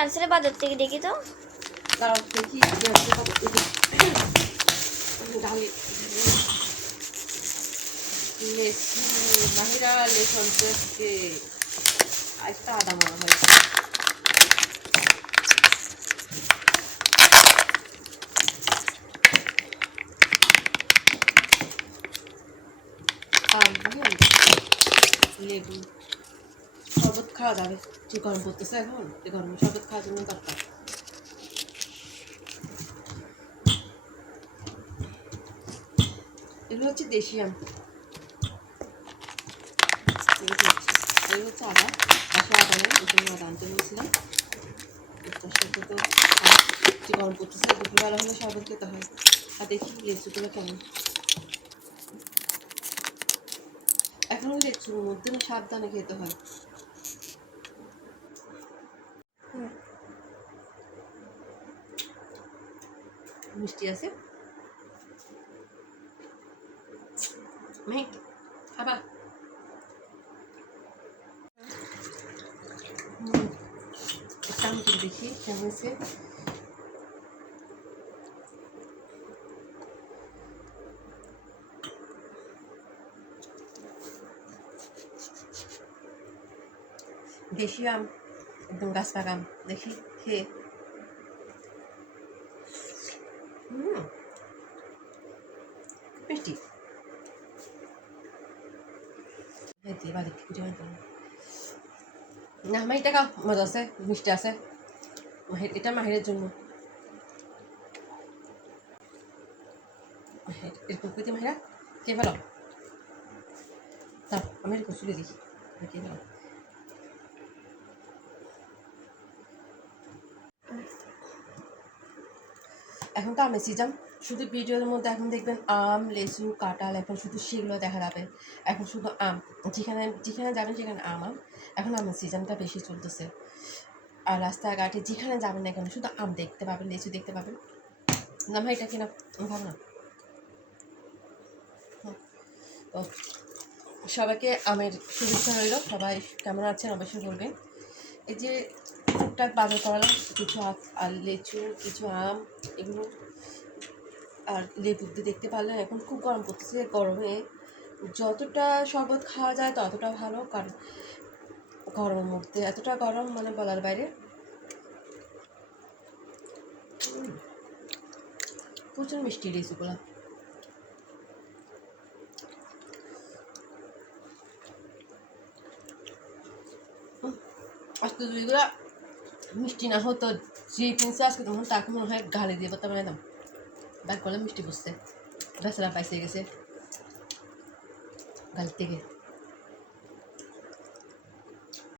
আনছে রে বাজার থেকে দেখি তো। দাঁড়াও দেখি মাহিরা লেখন আজকে একটা আদা মনে হয় লেবু শরবত খাওয়া যাবে যে গরম পড়তেছে এখন এই গরমে শরবত খাওয়ার জন্য দরকার এগুলো হচ্ছে দেশি আম এগুলো হচ্ছে আদা বাসা আদা নেই ওই জন্য আদা আনতে বলছিলাম তার সাথে তো যে গরম পড়তেছে দুপুরবেলা হলে শরবত খেতে হয় আর দেখি লেচুগুলো কেমন এখন লেচুর মধ্যে না সাবধানে খেতে হয় মিষ্টি আছে খাবা দেখি কেমন আছে দেশি আম একদম গাছ পাকা আম দেখি খেয়ে মিষ্টি না আমার এটা খাও মজা আছে মিষ্টি আছে এটা মাহিরের জন্য এরকম করে মাহিরা কে ফেলো তাও আমি এরকম চুলে দেখি কে ফেলো এখন তো আমের সিজন শুধু ভিডিওর মধ্যে এখন দেখবেন আম লেচু কাঁঠাল এখন শুধু সেগুলো দেখা যাবে এখন শুধু আম যেখানে যেখানে যাবেন সেখানে আম এখন আমের সিজনটা বেশি চলতেছে আর রাস্তাঘাটে যেখানে যাবেন না কেন শুধু আম দেখতে পাবেন লেচু দেখতে পাবেন না ভাই এটা কিনা খাবো না তো সবাইকে আমের শুভেচ্ছা রইল সবাই কেমন আছেন অবশ্যই বলবেন এই যে টুকটাক বাজার করালাম কিছু আর লেচু কিছু আম এগুলো আর লেবু দিয়ে দেখতে পারলেন এখন খুব গরম পড়তেছে গরমে যতটা শরবত খাওয়া যায় ততটা ভালো কারণ গরমের মধ্যে এতটা গরম মানে বলার বাইরে প্রচুর মিষ্টি লেচুগুলো আজকে দুইগুলা মিষ্টি না হতো যে কিনছে আজকে তখন তাকে মনে হয় গালি দিয়ে বলতে মানে দাম বার করলে মিষ্টি বুঝছে বেচারা পাইসে গেছে গালি থেকে